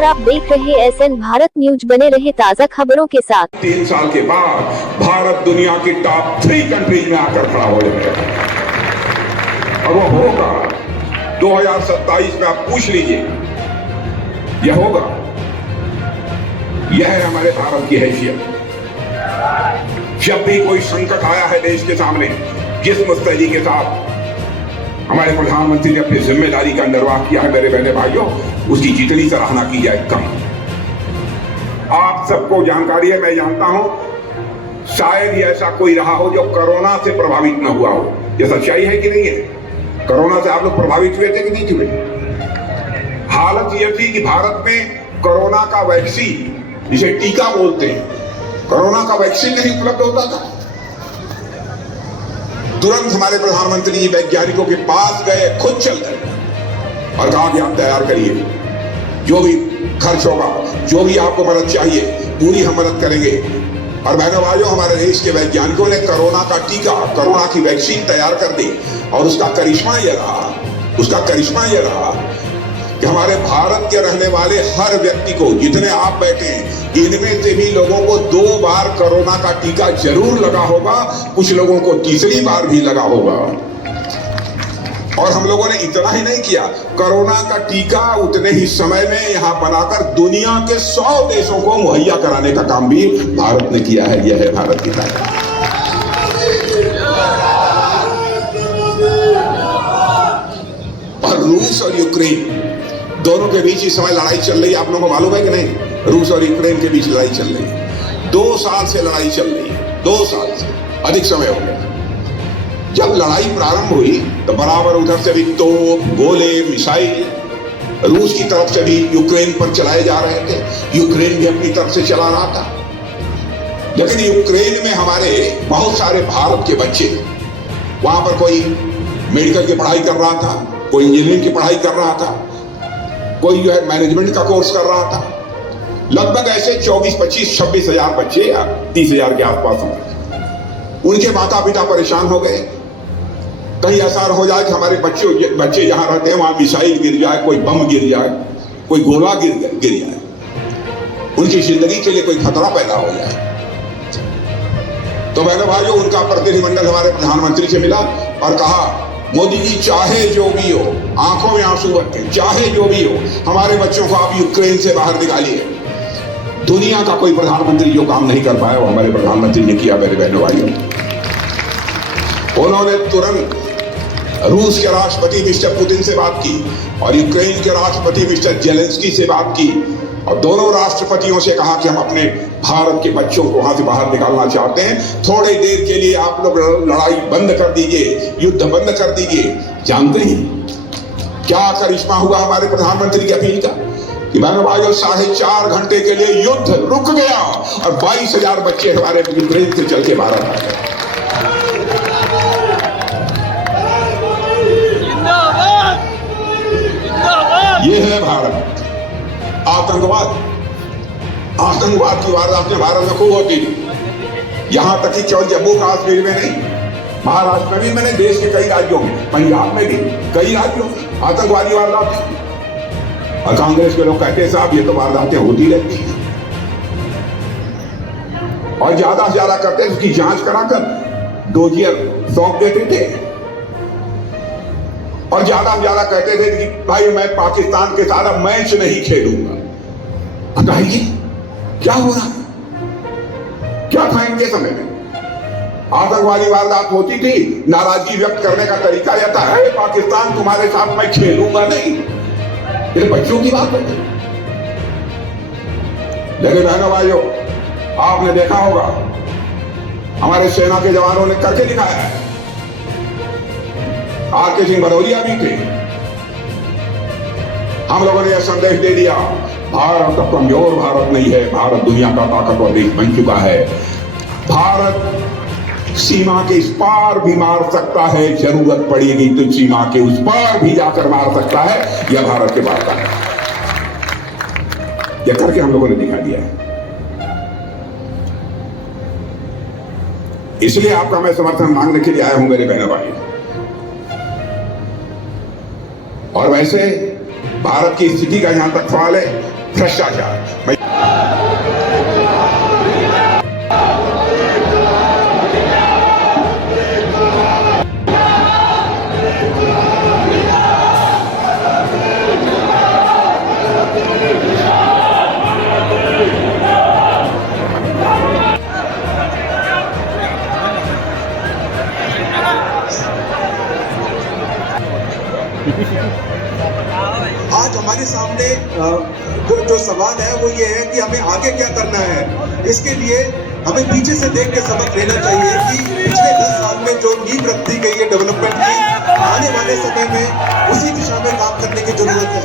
नमस्कार, आप देख रहे एसएन भारत न्यूज। बने रहे ताज़ा खबरों के साथ। 3 साल के बाद भारत दुनिया की टॉप 3 कंट्रीज में आकर खड़ा हो जाएगा और वो होगा 2027 में। आप पूछ लीजिए, यह होगा। यह है हमारे भारत की हैसियत। जब भी कोई संकट आया है देश के सामने, जिस मुस्तैदी के साथ हमारे प्रधानमंत्री ने अपनी जिम्मेदारी का निर्वाह किया है, मेरे बहने भाइयों, उसकी जितनी सराहना की जाए कम। आप सबको जानकारी है, मैं जानता हूं, शायद ही ऐसा कोई रहा हो जो कोरोना से प्रभावित न हुआ हो। यह सच्चाई है कि नहीं है? कोरोना से आप लोग प्रभावित हुए थे कि नहीं हुए? हालत यह थी कि भारत में कोरोना का वैक्सीन, जिसे टीका बोलते हैं, कोरोना का वैक्सीन नहीं उपलब्ध होता था। तुरंत हमारे प्रधानमंत्री जी वैज्ञानिकों के पास गए, खुद चल गए और कहा कि आप तैयार करिए, जो भी खर्च होगा, जो भी आपको मदद चाहिए, पूरी हम मदद करेंगे। और बहनों भाइयों, हमारे देश के वैज्ञानिकों ने कोरोना का टीका, कोरोना की वैक्सीन तैयार कर दी। और उसका करिश्मा यह रहा कि हमारे भारत के रहने वाले हर व्यक्ति को, जितने आप बैठे हैं, इनमें से भी लोगों को 2 बार कोरोना का टीका जरूर लगा होगा, कुछ लोगों को तीसरी बार भी लगा होगा। और हम लोगों ने इतना ही नहीं किया, कोरोना का टीका उतने ही समय में यहां बनाकर दुनिया के 100 देशों को मुहैया कराने का काम भी भारत ने किया है। यह है भारत की ताकत। और रूस और यूक्रेन दोनों के बीच इस समय लड़ाई चल रही है। आप लोगों को मालूम है कि नहीं? रूस और यूक्रेन के बीच लड़ाई चल रही है। 2 साल से लड़ाई चल रही है, 2 साल से अधिक समय हो गया। जब लड़ाई प्रारंभ हुई तो बराबर उधर से भी तोप, गोले, मिसाइल रूस की तरफ से भी यूक्रेन पर चलाए जा रहे थे। यूक्रेन भी अपनी तरफ से चला रहा था। लेकिन यूक्रेन में हमारे बहुत सारे भारत के बच्चे, वहां पर कोई मेडिकल की पढ़ाई कर रहा था, कोई इंजीनियरिंग की पढ़ाई कर रहा था, कोई जो है मैनेजमेंट का कोर्स कर रहा था। लगभग ऐसे 24, 25, 26 हजार बच्चे या 30 हजार के आसपास होंगे। उनके माता पिता परेशान हो गए। कहीं ऐसा हो जाए कि हमारे बच्चे जहां रहते हैं वहां मिसाइल गिर जाए, कोई बम गिर जाए, कोई गोला गिर जाए, उनकी जिंदगी के लिए कोई खतरा पैदा हो जाए। तो मैंने भाइयों, उनका प्रतिनिधिमंडल हमारे प्रधानमंत्री से मिला और कहा, मोदी जी, चाहे जो भी हो, आंखों में आंसू भरते, चाहे जो भी हो, हमारे बच्चों को आप यूक्रेन से बाहर निकालिए। दुनिया का कोई प्रधानमंत्री जो काम नहीं कर पाया, वो हमारे प्रधानमंत्री ने किया। मेरे बहनों भाइयों, उन्होंने तुरंत रूस के राष्ट्रपति मिस्टर पुतिन से बात की और यूक्रेन के राष्ट्रपति मिस्टर जेलेंस्की से बात की और दोनों राष्ट्रपतियों से कहा कि हम अपने भारत के बच्चों को वहां से बाहर निकालना चाहते हैं। थोड़ी देर के लिए आप लोग लड़ाई बंद कर दीजिए, युद्ध बंद कर दीजिए। जानते हैं क्या करिश्मा हुआ हमारे प्रधानमंत्री की अपील का? कि बहनों भाइयों, 4.5 घंटे के लिए युद्ध रुक गया और 22,000 बच्चे हमारे यूक्रेन से चल के बाहर आ गए। ये है भारत। आतंकवाद की वारदातें भारत में खूब होती थी। यहां तक कि केवल जम्मू कश्मीर में नहीं, महाराष्ट्र में भी, मैंने देश के कई राज्यों में, पंजाब में भी कई राज्यों में आतंकवादी वारदातें। और कांग्रेस के लोग कहते हैं, साहब ये तो वारदातें होती रहती हैं, और ज्यादा से ज्यादा करते हैं, उसकी जांच कराकर डोजियर सौंप देते थे। और ज्यादा से ज्यादा कहते थे कि भाई मैं पाकिस्तान के साथ अब मैच नहीं खेलूंगा। बताइए क्या हो रहा है? क्या था इनके समय में? आतंकवादी वारदात होती थी, नाराजगी व्यक्त करने का तरीका यह था, है पाकिस्तान तुम्हारे साथ मैं खेलूंगा नहीं। ये बच्चों की बात है। लेकिन बहनों भाइयों, आपने देखा होगा हमारे सेना के जवानों ने करके दिखाया है। आर.के. सिंह भदौरिया भी थे। हम लोगों ने यह संदेश दे दिया, भारत अब कमजोर भारत नहीं है, भारत दुनिया का ताकतवर देश बन चुका है। भारत सीमा के इस पार भी मार सकता है, जरूरत पड़ेगी तो सीमा के उस पार भी जाकर मार सकता है। यह भारत के बात है। यह करके हम लोगों ने दिखा दिया है। इसलिए आपका मैं समर्थन मांगने के लिए आया हूं मेरे बहनों भाई। और वैसे भारत की स्थिति का जहां तक सवाल है, भ्रष्टाचार। मैं आज हमारे सामने जो सवाल है वो ये है कि हमें आगे क्या करना है। इसके लिए हमें पीछे से देख के सबक लेना चाहिए कि पिछले 10 साल में जो नींव रख दी गई है डेवलपमेंट की, आने वाले समय में उसी दिशा में काम करने की जरूरत है।